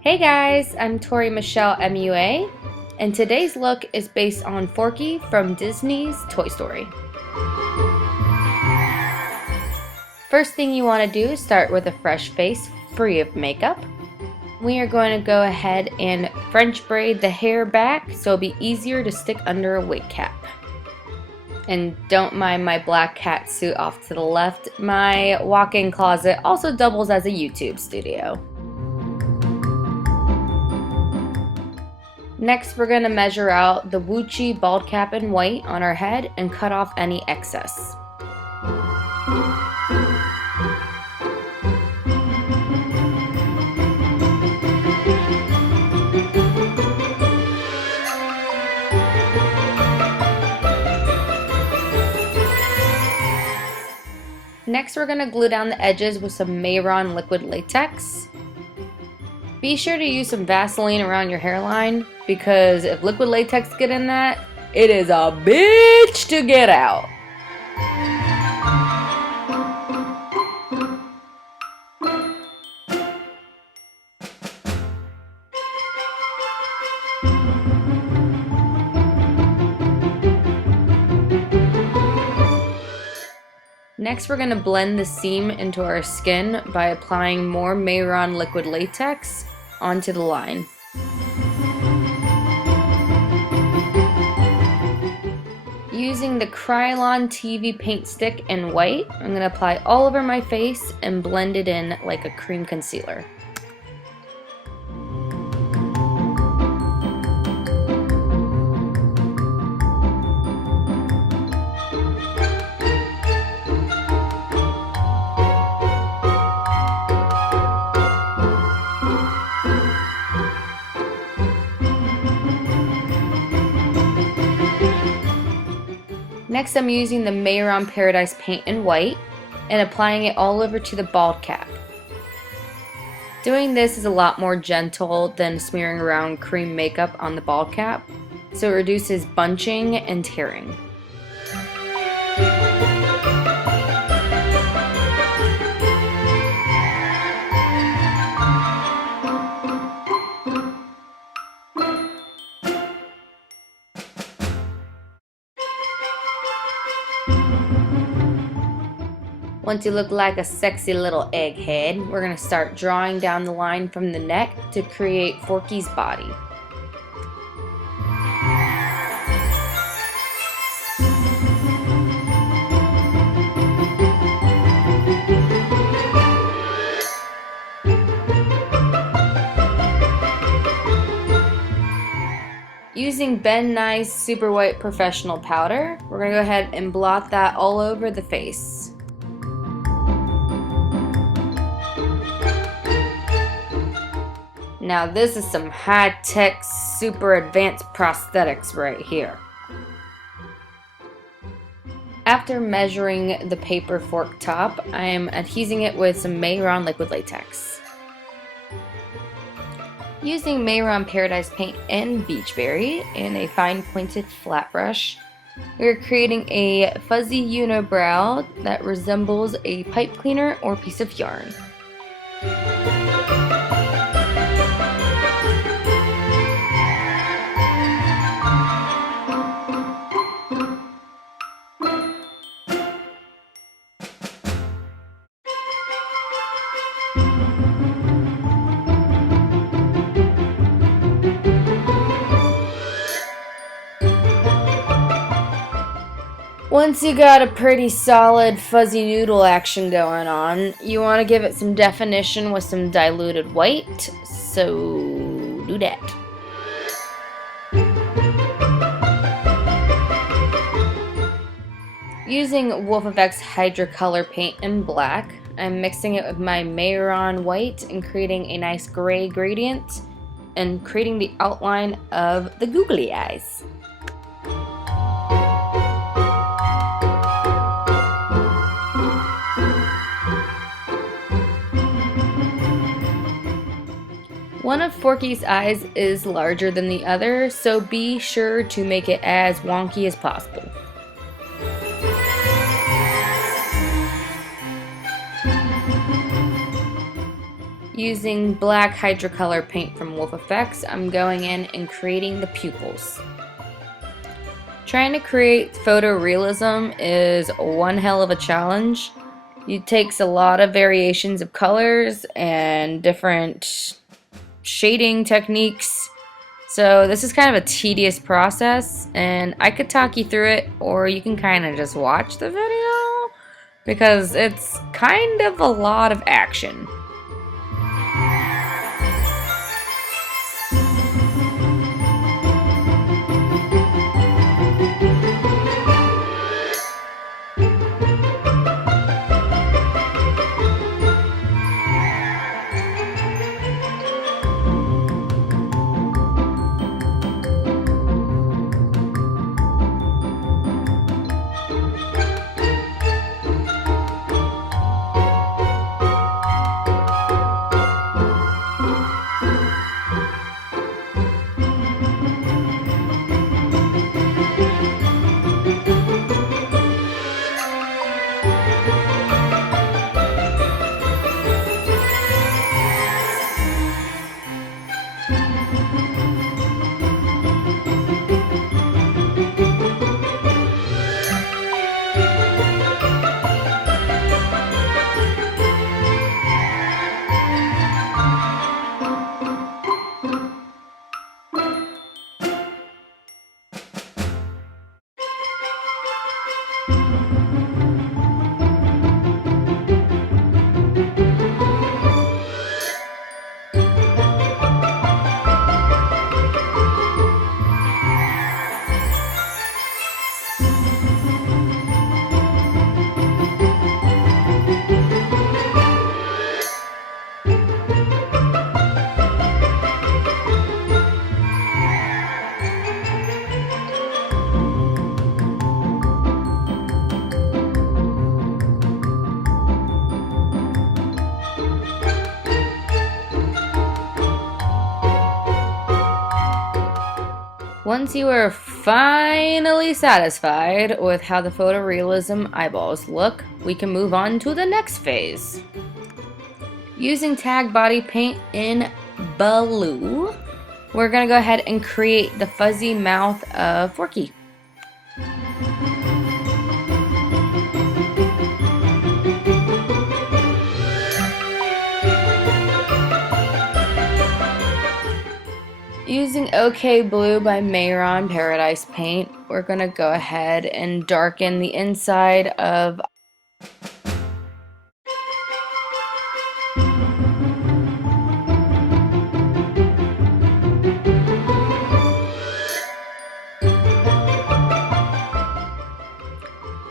Hey guys, I'm ToriMichelleMUA, and today's look is based on Forky from Disney's Toy Story. First thing you want to do is start with a fresh face, free of makeup. We are going to go ahead and French braid the hair back so it'll be easier to stick under a wig cap. And don't mind my black cat suit off to the left. My walk-in closet also doubles as a YouTube studio. Next, we're going to measure out the Woochie bald cap in white on our head and cut off any excess. Next, we're going to glue down the edges with some Mehron liquid latex. Be sure to use some Vaseline around your hairline because if liquid latex get in that, it is a bitch to get out. Next, we're going to blend the seam into our skin by applying more Mehron liquid latex onto the line. Using the Kryolan TV paint stick in white, I'm going to apply all over my face and blend it in like a cream concealer. Next, I'm using the Mehron Paradise paint in white and applying it all over to the bald cap. Doing this is a lot more gentle than smearing around cream makeup on the bald cap, so it reduces bunching and tearing. Once you look like a sexy little egghead, we're going to start drawing down the line from the neck to create Forky's body. Using Ben Nye's Super White Professional Powder, we're going to go ahead and blot that all over the face. Now this is some high-tech, super advanced prosthetics right here. After measuring the paper fork top, I am adhesing it with some Mehron liquid latex. Using Mehron Paradise paint and Beachberry and a fine pointed flat brush, we are creating a fuzzy unibrow that resembles a pipe cleaner or piece of yarn. Once you got a pretty solid fuzzy noodle action going on, you want to give it some definition with some diluted white, so do that. Using WolfeFX Hydrocolor paint in black, I'm mixing it with my Mehron white and creating a nice gray gradient and creating the outline of the googly eyes. One of Forky's eyes is larger than the other, so be sure to make it as wonky as possible. Using black hydrocolor paint from WolfeFX, I'm going in and creating the pupils. Trying to create photorealism is one hell of a challenge. It takes a lot of variations of colors and different shading techniques. So this is kind of a tedious process, and I could talk you through it, or you can kind of just watch the video because it's kind of a lot of action. Once you are finally satisfied with how the photorealism eyeballs look, we can move on to the next phase. Using tag body paint in blue, we're going to go ahead and create the fuzzy mouth of Forky. Using OK Blue by Mehron Paradise Paint, we're going to go ahead and darken the inside of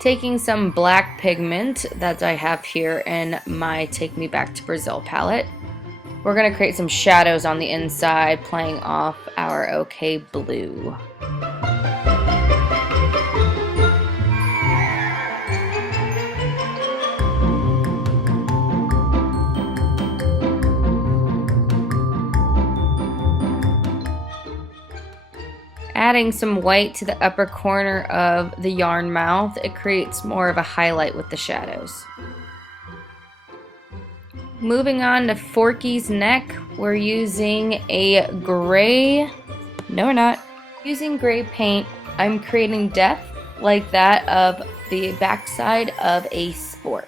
taking some black pigment that I have here in my Take Me Back to Brazil palette. We're going to create some shadows on the inside, playing off our OK Blue. Adding some white to the upper corner of the yarn mouth, it creates more of a highlight with the shadows. Moving on to Forky's neck, we're using a gray, no we're not, using gray paint. I'm creating depth like that of the backside of a spork.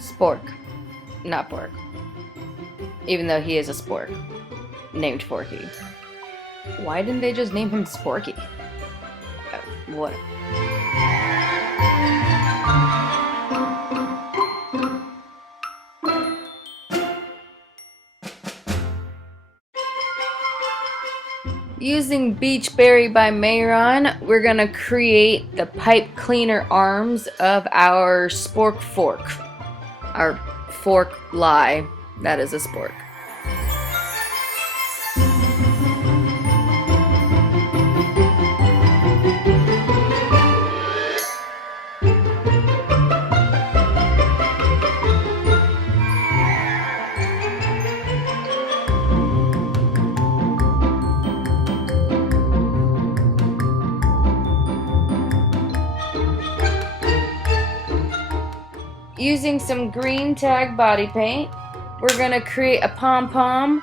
Spork, not Bork, even though he is a spork, named Forky. Why didn't they just name him Sporky? What? Using Beach Berry by Mehron, we're going to create the pipe cleaner arms of our spork fork. Our fork lie, that is a spork. Using some green tag body paint, We're gonna create a pom-pom,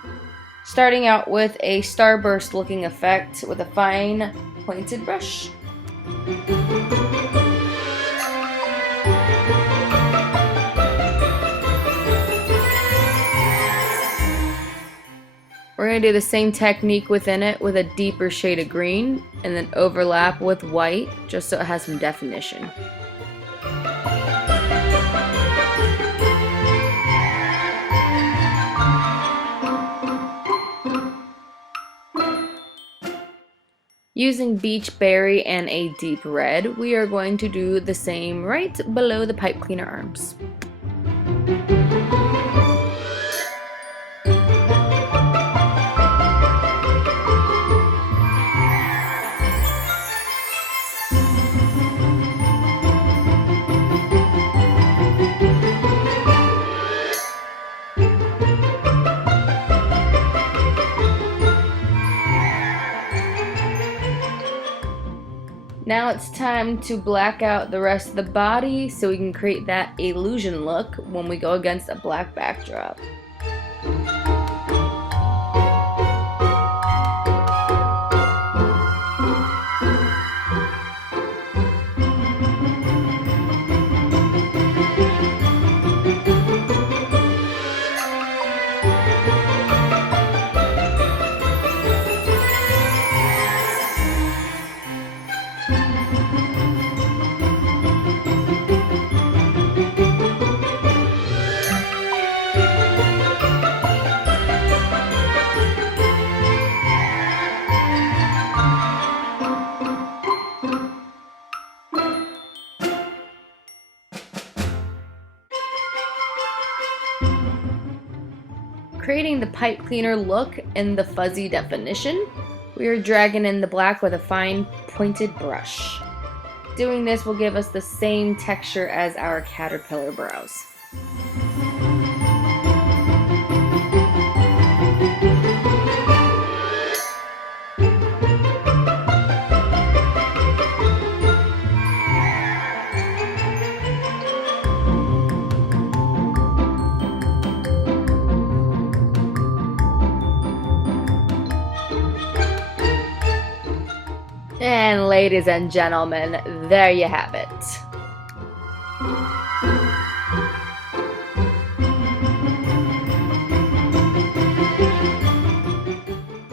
starting out with a starburst looking effect with a fine pointed brush. We're going to do the same technique within it with a deeper shade of green and then overlap with white just so it has some definition. Using beach berry and a deep red, we are going to do the same right below the pipe cleaner arms. Now it's time to black out the rest of the body so we can create that illusion look when we go against a black backdrop. Creating the pipe cleaner look in the fuzzy definition, we are dragging in the black with a fine pointed brush. Doing this will give us the same texture as our caterpillar brows. And ladies and gentlemen, there you have it.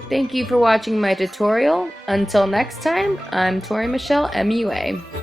Thank you for watching my tutorial. Until next time, I'm ToriMichelleMUA.